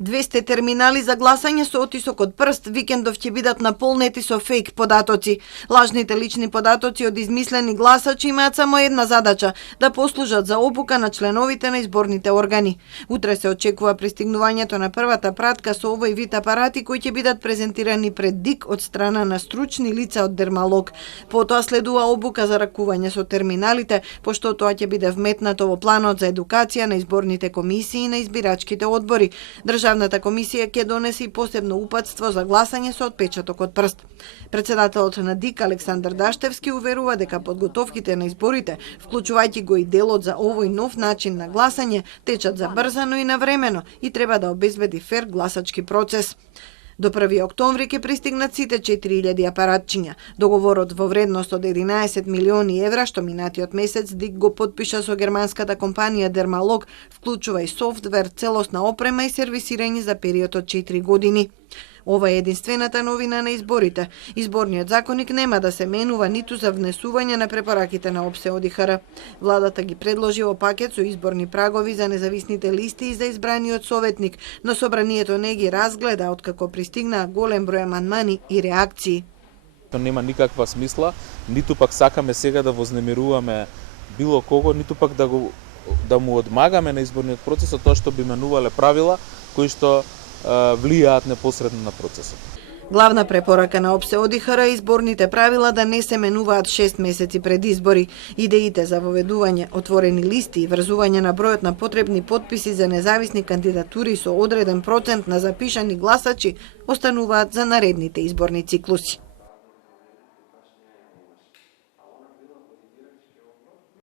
200 терминали за гласање со отисок од прст викендов ќе бидат наполнети со фейк податоци. Лажните лични податоци од измислени гласачи имаат само една задача – да послужат за обука на членовите на изборните органи. Утре се очекува пристигнувањето на првата пратка со овој вид апарати кои ќе бидат презентирани пред ДИК од страна на стручни лица од Дермалог. Потоа следува обука за ракување со терминалите, пошто тоа ќе биде вметнато во планот за едукација на изборните комисии и на избирачките одбори. Државната комисија ќе донесе и посебно упатство за гласање со отпечаток од прст. Председателот на ДИК Александар Даштевски уверува дека подготовките на изборите, вклучувајќи го и делот за овој нов начин на гласање, течат забрзано и навремено и треба да обезбеди фер гласачки процес. До 1 октомври ќе пристигнат сите 4000 апаратчиња. Договорот во вредност од 11 милиони евра, што минатиот месец ДИК го потпиша со германската компанија Дермалог, вклучува и софтвер, целосна опрема и сервисирање за период од 4 години. Ова е единствената новина на изборите. Изборниот законник нема да се менува ниту за внесување на препораките на ОПСЕ ОДИХР. Владата ги предложи во пакет со изборни прагови за независните листи и за избраниот советник, но собранието не ги разгледа откако пристигнаа голем број амандмани и реакции. То нема никаква смисла, ниту пак сакаме сега да вознемируваме било кого, ниту пак да му одмагаме на изборниот процес од тоа што би менувале правила кои што влијаат непосредно на процесот. Главна препорака на ОПСЕ ОДИХР е изборните правила да не се менуваат 6 месеци пред избори. Идеите за воведување отворени листи и врзување на бројот на потребни потписи за независни кандидатури со одреден процент на запишани гласачи остануваат за наредните изборни циклуси.